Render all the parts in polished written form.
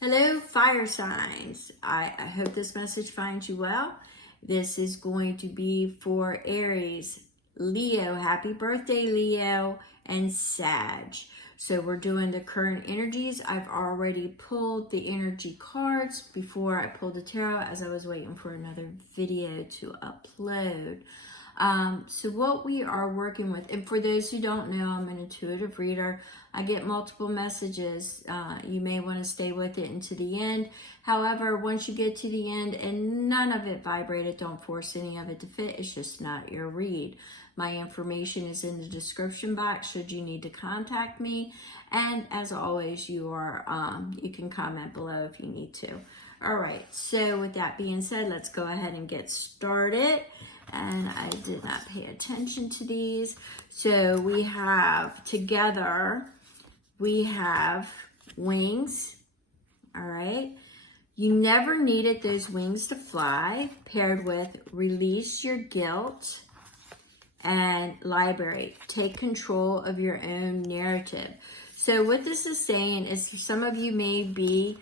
Hello, fire signs. I hope this message finds you well. This is going to be for Aries, Leo, happy birthday, Leo, and Sag. So we're doing the current energies. I've already pulled the energy cards before I pulled the tarot as I was waiting for another video to upload. So what we are working with, and for those who don't know, I'm an intuitive reader. I get multiple messages. You may want to stay with it into the end. However, once you get to the end and none of it vibrated, don't force any of it to fit. It's just not your read. My information is in the description box should you need to contact me. And as always, you can comment below if you need to. All right, so with that being said, let's go ahead and get started. And I did not pay attention to these. So we have together, we have wings, all right? You never needed those wings to fly, paired with release your guilt and library. Take control of your own narrative. So what this is saying is some of you may be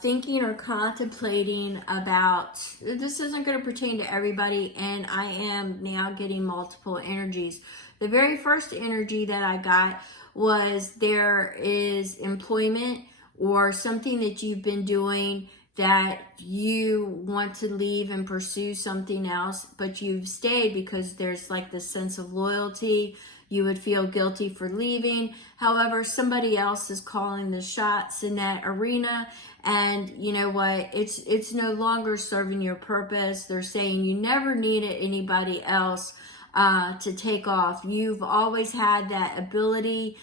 thinking or contemplating about, this isn't going to pertain to everybody, and I am now getting multiple energies. The very first energy that I got was there is employment or something that you've been doing that you want to leave and pursue something else, but you've stayed because there's like this sense of loyalty. You would feel guilty for leaving. However, somebody else is calling the shots in that arena. And you know what? It's no longer serving your purpose. They're saying you never needed anybody else to take off. You've always had that ability,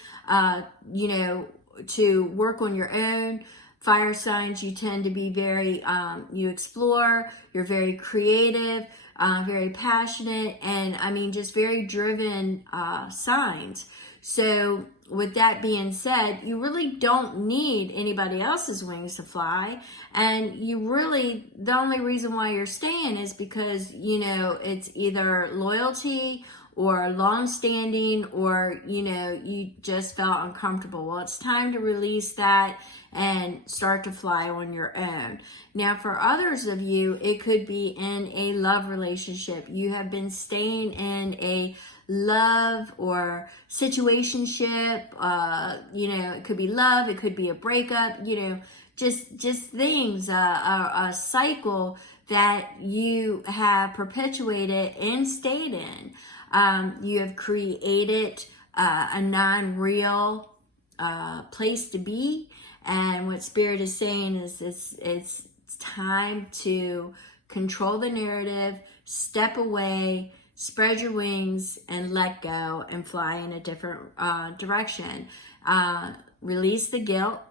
to work on your own. Fire signs, you tend to be very, you explore, you're very creative, very passionate, and I mean, just very driven signs. So with that being said, you really don't need anybody else's wings to fly. And you really, the only reason why you're staying is because, it's either loyalty or long-standing, or, you just felt uncomfortable. Well, it's time to release that and start to fly on your own. Now, for others of you, it could be in a love relationship. You have been staying in a love or situationship. It could be love, it could be a breakup, just things, a cycle that you have perpetuated and stayed in. You have created a non-real place to be. And what Spirit is saying is it's time to control the narrative, step away, spread your wings, and let go and fly in a different direction. Release the guilt,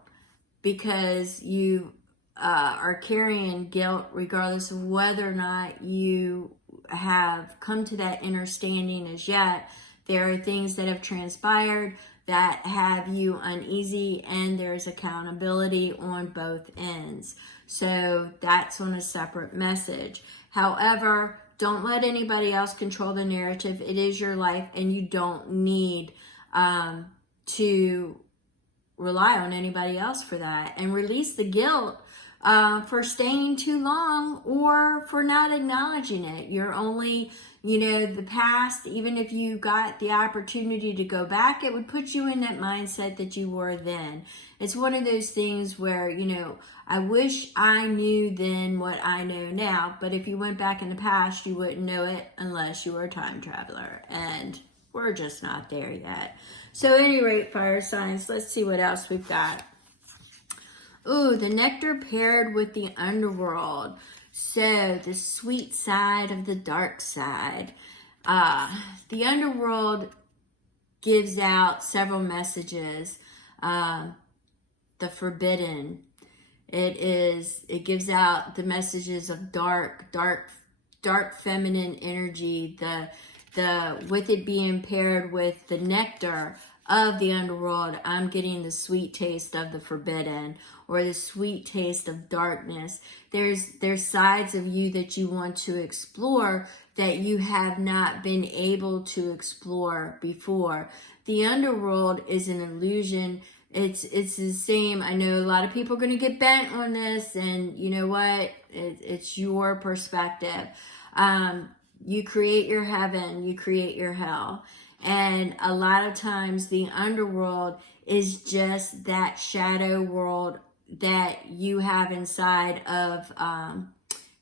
because you are carrying guilt regardless of whether or not you have come to that understanding as yet. There are things that have transpired that have you uneasy, and there's accountability on both ends. So that's on a separate message. However, don't let anybody else control the narrative. It is your life, and you don't need to rely on anybody else for that. And release the guilt for staying too long or for not acknowledging it. You're only, the past, even if you got the opportunity to go back, it would put you in that mindset that you were then. It's one of those things where, I wish I knew then what I know now, but if you went back in the past, you wouldn't know it unless you were a time traveler, and we're just not there yet. So at any rate, fire signs, let's see what else we've got. Ooh, the nectar paired with the underworld. So the sweet side of the dark side. The underworld gives out several messages. The forbidden. It gives out the messages of dark feminine energy. With it being paired with the nectar of the underworld, I'm getting the sweet taste of the forbidden, or the sweet taste of darkness. There's sides of you that you want to explore that you have not been able to explore before. The underworld is an illusion it's the same. I know a lot of people are going to get bent on this, and you know what? It's your perspective. You create your heaven, you create your hell. And a lot of times the underworld is just that shadow world that you have inside of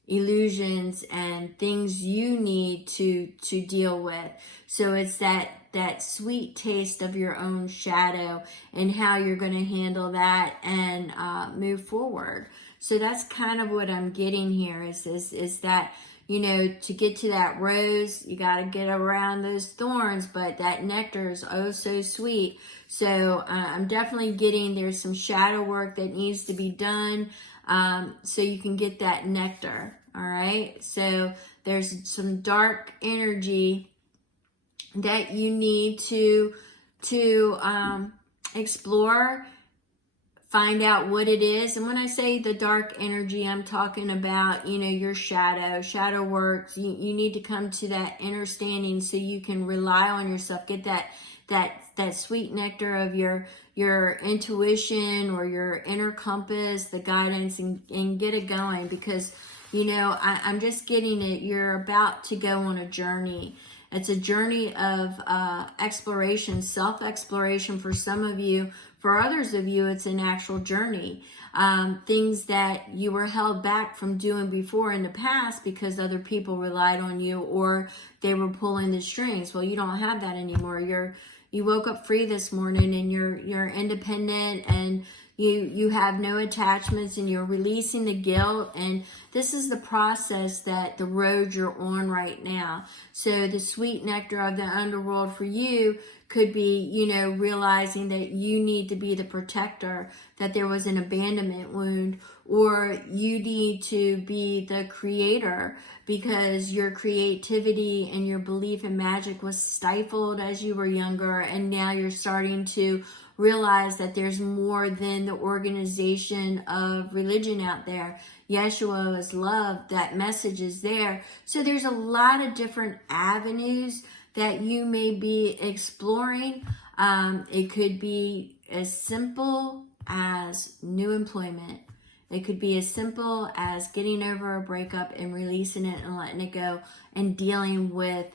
illusions and things you need to deal with. So it's that sweet taste of your own shadow and how you're going to handle that and move forward. So that's kind of what I'm getting here is that, you know, to get to that rose, you got to get around those thorns, but that nectar is oh so sweet. So I'm definitely getting there's some shadow work that needs to be done so you can get that nectar. All right. So there's some dark energy that you need to explore, find out what it is. And when I say the dark energy, I'm talking about, you know, your shadow works. You need to come to that understanding so you can rely on yourself, get that sweet nectar of your intuition or your inner compass, the guidance, and get it going. Because, you know, I'm just getting it. You're about to go on a journey. It's a journey of exploration, self-exploration for some of you. For others of you, it's an actual journey. Things that you were held back from doing before in the past because other people relied on you or they were pulling the strings. Well, you don't have that anymore. You woke up free this morning and you're independent and you have no attachments and you're releasing the guilt. And this is the process, that the road you're on right now. So the sweet nectar of the underworld for you could be, you know, realizing that you need to be the protector, that there was an abandonment wound, or you need to be the creator because your creativity and your belief in magic was stifled as you were younger, and now you're starting to realize that there's more than the organization of religion out there. Yeshua is love. That message is there. So there's a lot of different avenues that you may be exploring. It could be as simple as new employment. It could be as simple as getting over a breakup and releasing it and letting it go and dealing with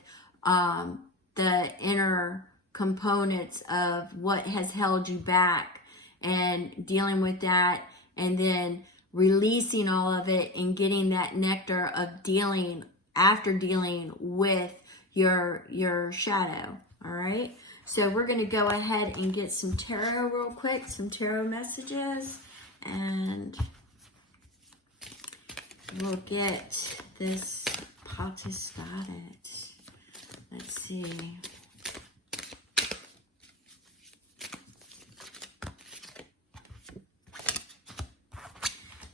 the inner components of what has held you back and dealing with that, and then releasing all of it and getting that nectar of dealing with your shadow. All right, so we're going to go ahead and get some tarot real quick, some tarot messages, and we'll get this party started. Let's see.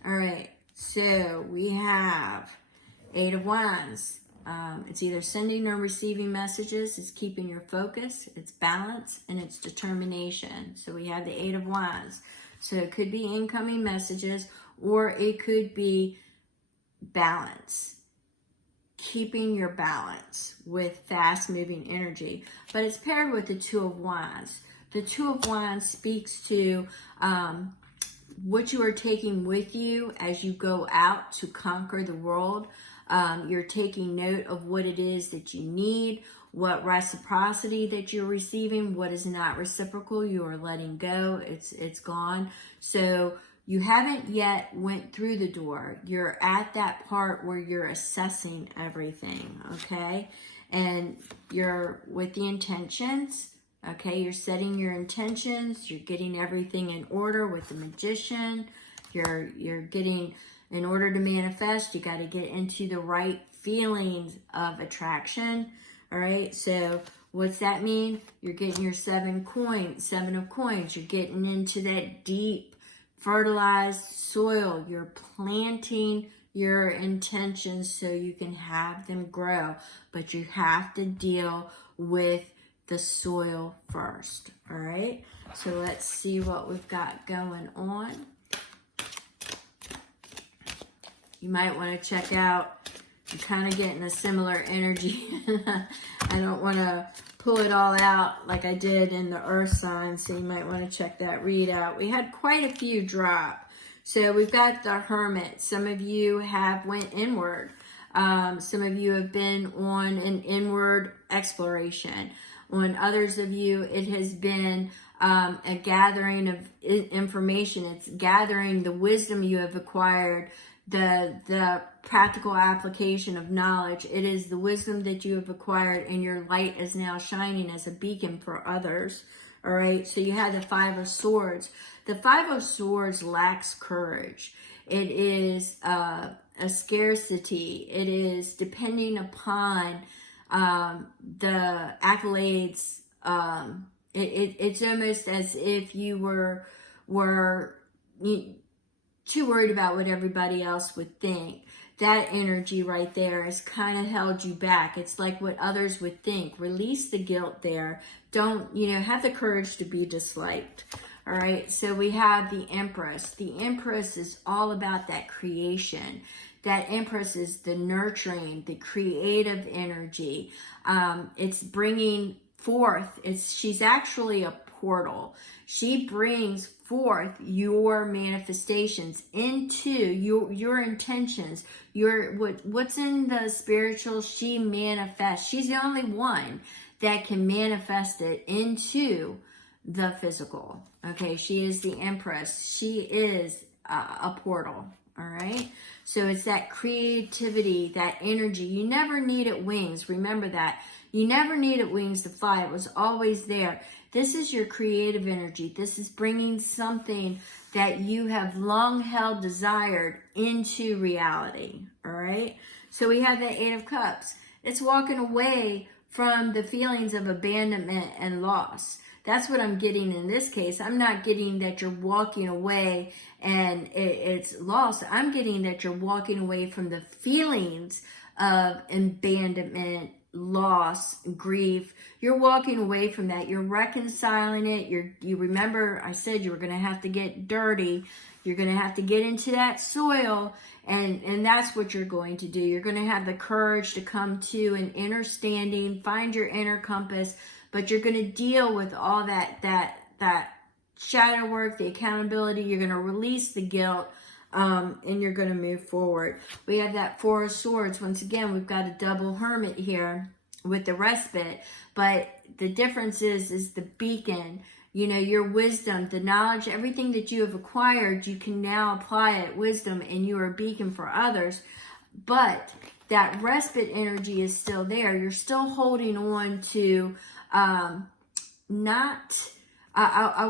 All right, so we have Eight of Wands. It's either sending or receiving messages. It's keeping your focus. It's balance, and it's determination. So we have the Eight of Wands. So it could be incoming messages, or it could be balance. Keeping your balance with fast-moving energy. But it's paired with the Two of Wands. The Two of Wands speaks to what you are taking with you as you go out to conquer the world. You're taking note of what it is that you need, what reciprocity that you're receiving, what is not reciprocal, you are letting go, it's gone. So you haven't yet went through the door. You're at that part where you're assessing everything, okay? And you're with the intentions. Okay, you're setting your intentions, you're getting everything in order with the Magician. You're getting, in order to manifest, you got to get into the right feelings of attraction. All right, so what's that mean? You're getting your Seven of Coins. You're getting into that deep, fertilized soil. You're planting your intentions so you can have them grow. But you have to deal with the soil first. All right, so let's see what we've got going on. You might want to check out, I'm kind of getting a similar energy. I don't want to pull it all out like I did in the earth sign, so you might want to check that readout. We had quite a few drop. So we've got the Hermit. Some of you have went inward. Some of you have been on an inward exploration. On others of you, it has been a gathering of information. It's gathering the wisdom you have acquired, the practical application of knowledge. It is the wisdom that you have acquired, and your light is now shining as a beacon for others. All right, so you have the Five of Swords. The Five of Swords lacks courage. It is a scarcity. It is depending upon the accolades. It's almost as if you were too worried about what everybody else would think. That energy right there has kind of held you back. It's like what others would think. Release the guilt there. Don't, have the courage to be disliked. All right, so we have the Empress. The Empress is all about that creation. That Empress is the nurturing, the creative energy. It's bringing forth. She's actually a portal. She brings forth your manifestations into your intentions. What's in the spiritual, she manifests. She's the only one that can manifest it into the physical. Okay, she is the Empress. She is a portal. All right, so it's that creativity, that energy. You never needed wings. Remember that. You never needed wings to fly. It was always there. This is your creative energy. This is bringing something that you have long held desired into reality. All right, so we have the Eight of Cups. It's walking away from the feelings of abandonment and loss. That's what I'm getting in this case. I'm not getting that you're walking away and it's lost. I'm getting that you're walking away from the feelings of abandonment, loss, grief. You're walking away from that. You're reconciling it. You remember I said you were going to have to get dirty. You're going to have to get into that soil, and that's what you're going to do. You're going to have the courage to come to an inner standing, find your inner compass, but you're going to deal with all that shadow work, the accountability. You're going to release the guilt, and you're going to move forward. We have that Four of Swords. Once again, we've got a double Hermit here with the respite, but the difference is the beacon. Your wisdom, the knowledge, everything that you have acquired, you can now apply it, wisdom, and you are a beacon for others. But that respite energy is still there. You're still holding on to I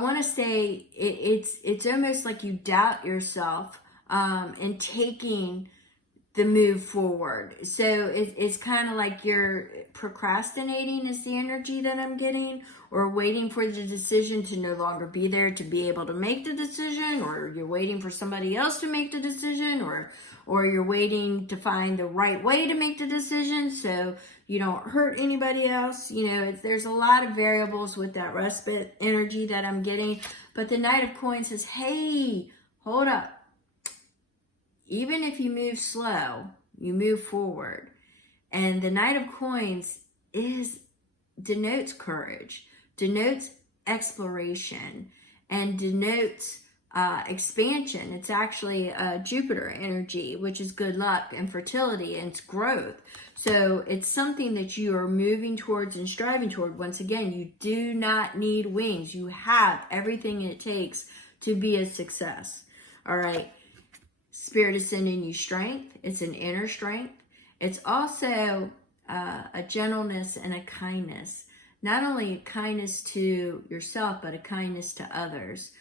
want to say it's almost like you doubt yourself and taking the move forward. So it's kind of like you're procrastinating is the energy that I'm getting, or waiting for the decision to no longer be there to be able to make the decision, or you're waiting for somebody else to make the decision, or you're waiting to find the right way to make the decision so you don't hurt anybody else. There's a lot of variables with that respite energy that I'm getting. But the Knight of Coins says, hey, hold up. Even if you move slow, you move forward. And the Knight of Coins denotes courage, denotes exploration, and denotes expansion. It's actually Jupiter energy, which is good luck and fertility, and it's growth. So it's something that you are moving towards and striving toward. Once again, you do not need wings. You have everything it takes to be a success. All right. Spirit is sending you strength. It's an inner strength. It's also a gentleness and a kindness. Not only a kindness to yourself, but a kindness to others.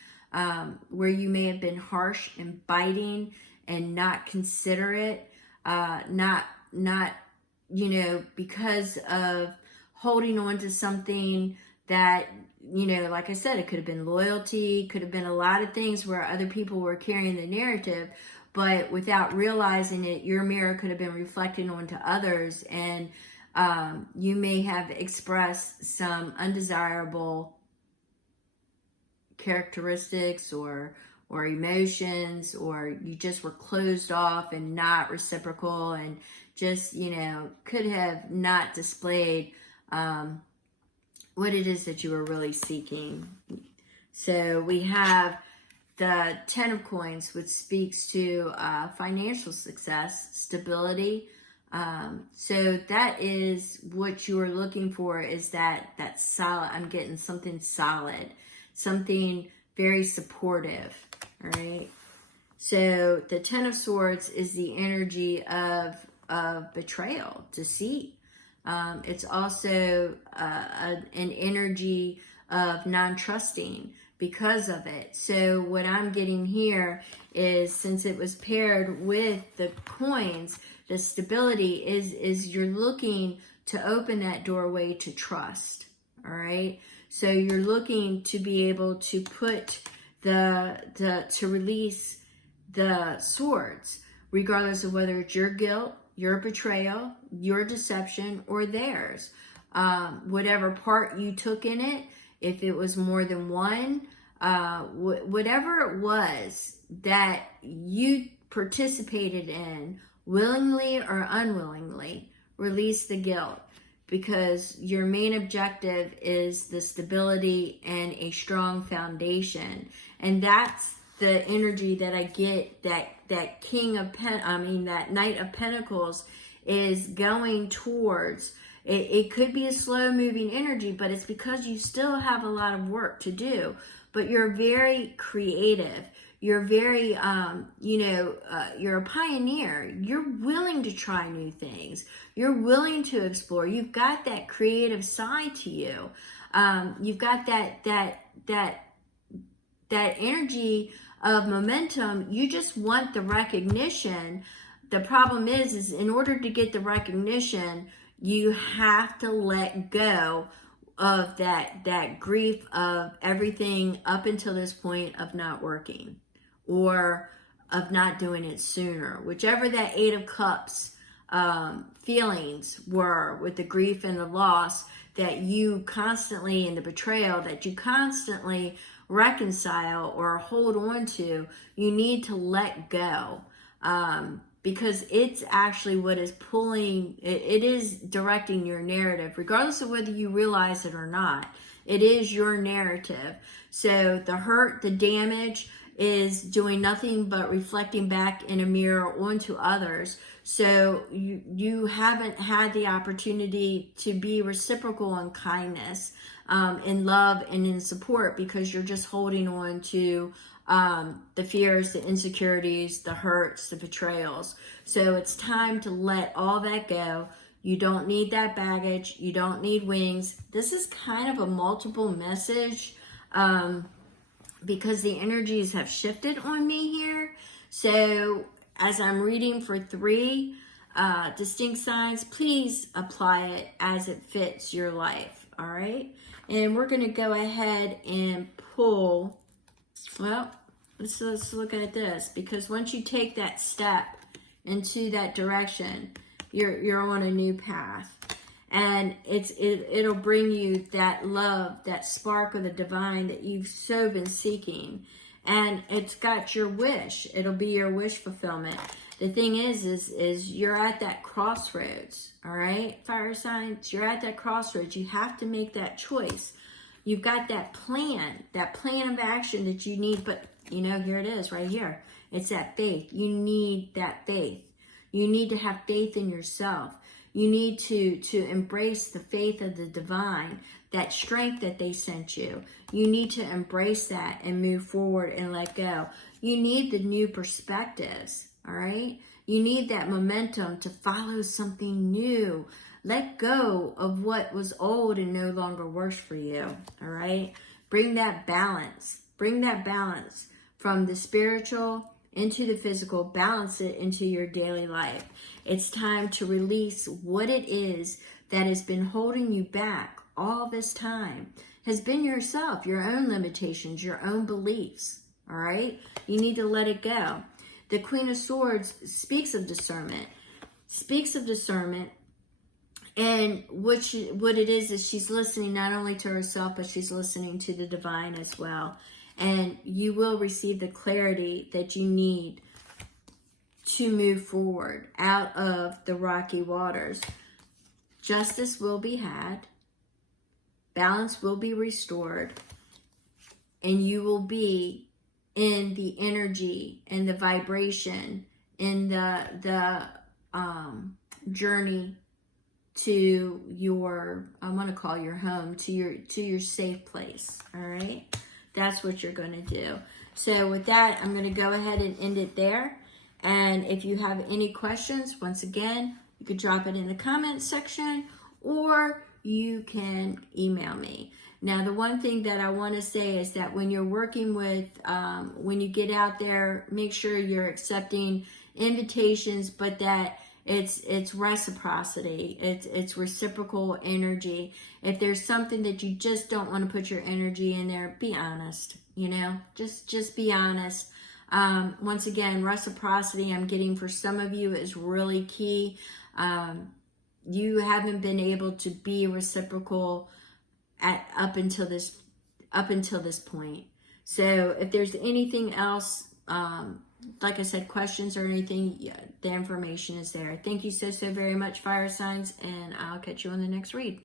Where you may have been harsh and biting and not considerate, because of holding on to something that, like I said, it could have been loyalty, could have been a lot of things where other people were carrying the narrative, but without realizing it, your mirror could have been reflecting onto others, and you may have expressed some undesirable characteristics or emotions, or you just were closed off and not reciprocal, and just could have not displayed what it is that you are really seeking. So we have the 10 of coins, which speaks to financial success, stability. So that is what you are looking for, is that solid. I'm getting something solid, something very supportive. All right. So the 10 of swords is the energy of betrayal, deceit. It's also an energy of non-trusting because of it. So what I'm getting here is, since it was paired with the coins, the stability is you're looking to open that doorway to trust. All right. So you're looking to be able to put to release the swords, regardless of whether it's your guilt, your betrayal, your deception, or theirs. Whatever part you took in it, if it was more than one, whatever it was that you participated in, willingly or unwillingly, release the guilt, because your main objective is the stability and a strong foundation. And that's the energy that I get, that King of that Knight of Pentacles is going towards. It could be a slow moving energy, but it's because you still have a lot of work to do. But you're very creative. You're very, you're a pioneer. You're willing to try new things. You're willing to explore. You've got that creative side to you. You've got that energy of momentum. You just want the recognition. The problem is in order to get the recognition, you have to let go of that grief of everything up until this point of not working, or of not doing it sooner. Whichever that 8 of Cups feelings were, with the grief and the loss that you constantly, and the betrayal that you constantly reconcile or hold on to, you need to let go. Because it's actually what is pulling, it is directing your narrative, regardless of whether you realize it or not. It is your narrative. So the hurt, the damage is doing nothing but reflecting back in a mirror onto others. So you haven't had the opportunity to be reciprocal in kindness, in love, and in support, because you're just holding on to the fears, the insecurities, the hurts, the betrayals. So it's time to let all that go. You don't need that baggage. You don't need wings. This is kind of a multiple message, because the energies have shifted on me here. So as I'm reading for 3 distinct signs, please apply it as it fits your life. All right. And we're going to go ahead and pull. Well, let's look at this, because once you take that step into that direction, you're on a new path, and it'll bring you that love, that spark of the divine that you've so been seeking, and it's got your wish. It'll be your wish fulfillment. The thing is you're at that crossroads. All right, fire signs, you're at that crossroads. You have to make that choice. You've got that plan of action that you need, but here it is right here. It's that faith. You need that faith. You need to have faith in yourself. You need to embrace the faith of the divine, that strength that they sent you. You need to embrace that and move forward and let go. You need the new perspectives, all right? You need that momentum to follow something new. Let go of what was old and no longer works for you, all right? Bring that balance. Bring that balance from the spiritual into the physical. Balance it into your daily life. It's time to release what it is that has been holding you back all this time. Has been yourself, your own limitations, your own beliefs, all right? You need to let it go. The Queen of Swords speaks of discernment. And what it is she's listening not only to herself, but she's listening to the divine as well. And you will receive the clarity that you need to move forward out of the rocky waters. Justice will be had. balance will be restored, and you will be in the energy and the vibration in the journey to your, I want to call your home, to your safe place. All right, that's what you're going to do. So with that, I'm going to go ahead and end it there. And if you have any questions, once again, you could drop it in the comments section, or you can email me. Now, the one thing that I want to say is that when you're working with, when you get out there, make sure you're accepting invitations, but that it's reciprocity. It's reciprocal energy. If there's something that you just don't want to put your energy in there, be honest. You know, just be honest. Once again, reciprocity, I'm getting for some of you, is really key. You haven't been able to be reciprocal up until this point. So if there's anything else, like I said, questions or anything, yeah, the information is there. Thank you so very much, fire signs, and I'll catch you on the next read.